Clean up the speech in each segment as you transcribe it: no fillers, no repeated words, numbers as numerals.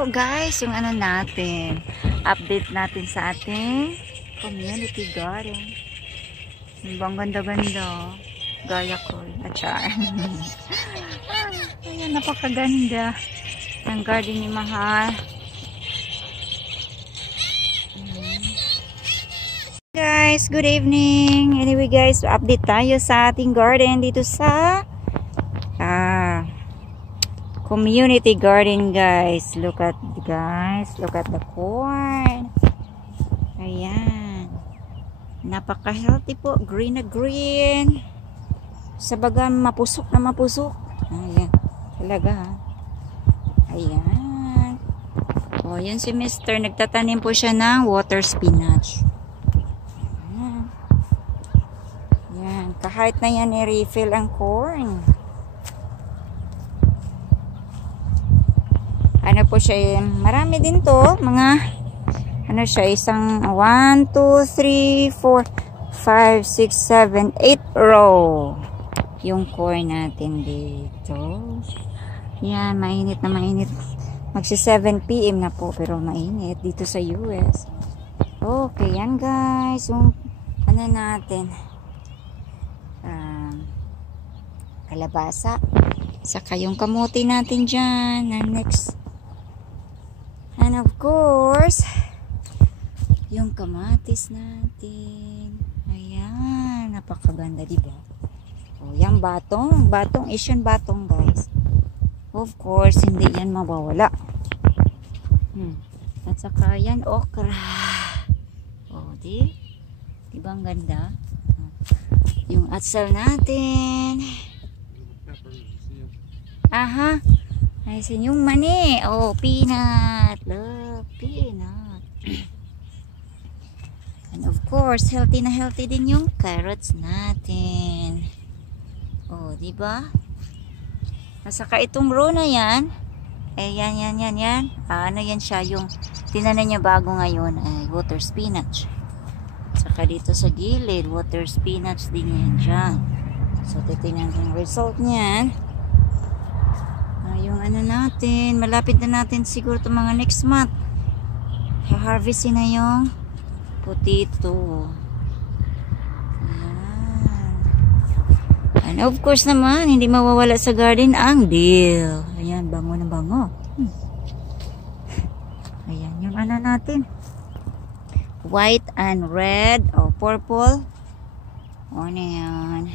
po guys yung ano natin, update natin sa ating community garden. Ang ganda-ganda, gaya ko, achar. Ayan, napakaganda ng garden ni Mahal. Guys, good evening. Anyway guys, update tayo sa ating garden dito sa community garden guys. Look at the corn. Ayan. Napaka-healthy po. Green na green. Sabaga mapusok na mapusok. Ayan. Talaga. Ayan. O, yan si Mr. Nagtatanim po siya ng water spinach. Ayan. Ayan. Kahit na yan i-refill ang corn. Ano po siya, marami din to, mga ano siya, isang 1, 2, 3, 4, 5, 6, 7, 8 row yung corn natin dito. Yan, mainit na mainit, magsi 7 PM na po, pero mainit dito sa US. Okay, yan guys, yung ano natin, kalabasa, saka yung kamote natin dyan na next. And of course, yung kamatis natin. Ayan, napakaganda, diba? O, yung batong. Batong, Asian batong, guys. Of course, hindi yan mawawala. At saka yan, okra. O, diba ang ganda? Yung atsal natin. Aha. Ay, yung mani. Oh, peanut. Look, peanut. And of course, healthy na healthy din yung carrots natin. Oh, di ba? Saka itong row na yan. Eh, yan. Ano yan siya, yung tinanan niya bago ngayon ay water spinach. Saka dito sa gilid, water spinach din yan dyan. So, titignan yung result niyan. Yung ano natin, malapit na natin siguro itong mga next month. Ha-harvestin na yung potato. Ayan. And of course naman, hindi mawawala sa garden ang dill. Ayan, bango na bango. Ayan, yung ano natin. White and red o purple. O na yan.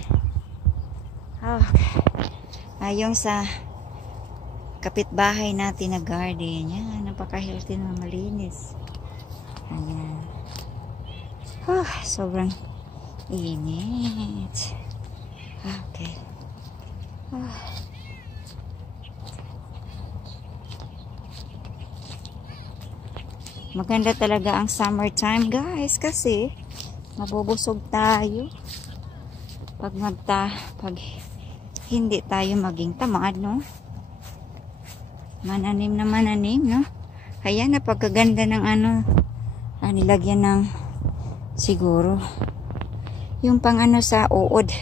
Okay. Yung sa kapitbahay natin na garden. Yan, napaka-healthy na malinis. Ayan. Sobrang init. Okay. Maganda talaga ang summertime guys kasi mabubusog tayo pag hindi tayo maging tamad, no? Mananim na mananim, no? Ayan, napagkaganda ng ano, nilagyan ng siguro yung pang ano sa uod.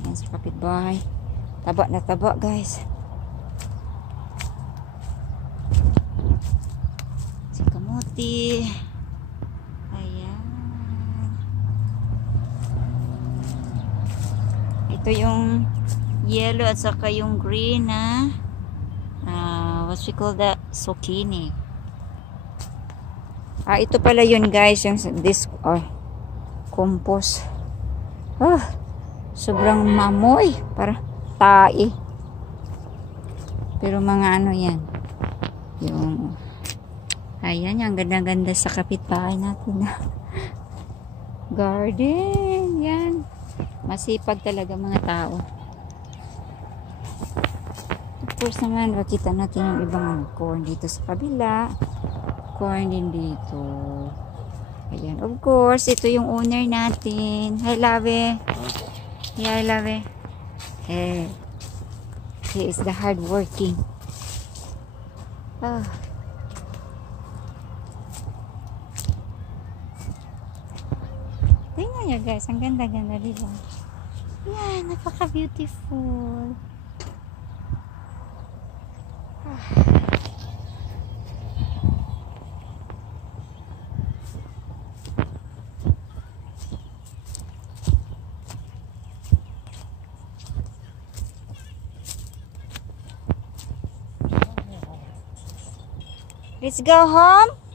Ayan, sa kapitbahay. Taba na taba, guys. Si kamote. Ayan. Ito yung yellow at saka yung green na what we call that, zucchini. Ito pala yun guys, yung this compost. Sobrang mamoy, para tae. Pero mga ano yan, yung ayan, yung ganda-ganda sa kapitbahay natin na garden. Yan, masipag talaga mga tao. Of course naman, makita natin yung ibang corn dito sa kabila. Corn din dito. Ayan, of course, ito yung owner natin. Hi, Lave. Yeah, Lave. Hey. He is the hardworking. Tingnan nyo guys, ang ganda-ganda dito. Yan, napaka-beautiful. Let's go home.